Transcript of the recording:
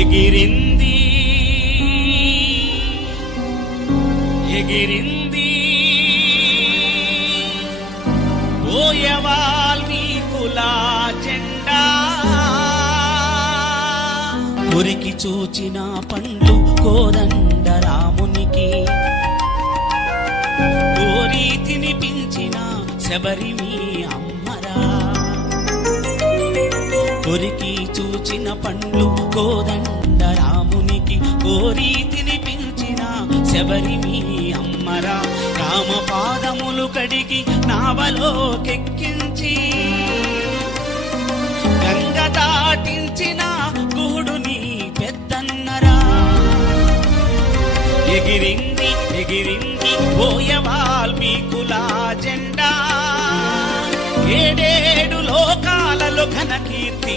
ఎగిరింది ఎగిరింది బోయవాల్మీకుల జెండా. కొరికి చూచిన పండ్లు కోదండ రామునికి, కోరి తినిపించిన శబరి మీ అమ్మరా. కొరికి చూచిన పండ్లు కోదండ రామునికి, కోరి తినిపించిన శబరి మీ అమ్మరా. రామ పాదములు కడిగి నావలోకెక్కించి, గంగ దాటించిన గూడుని పెద్దన్నరా. ఎగిరింది ఎగిరింది బోయవాల్మీకుల జెండా. ఏడేడు లోకాలలో ఘన కీర్తి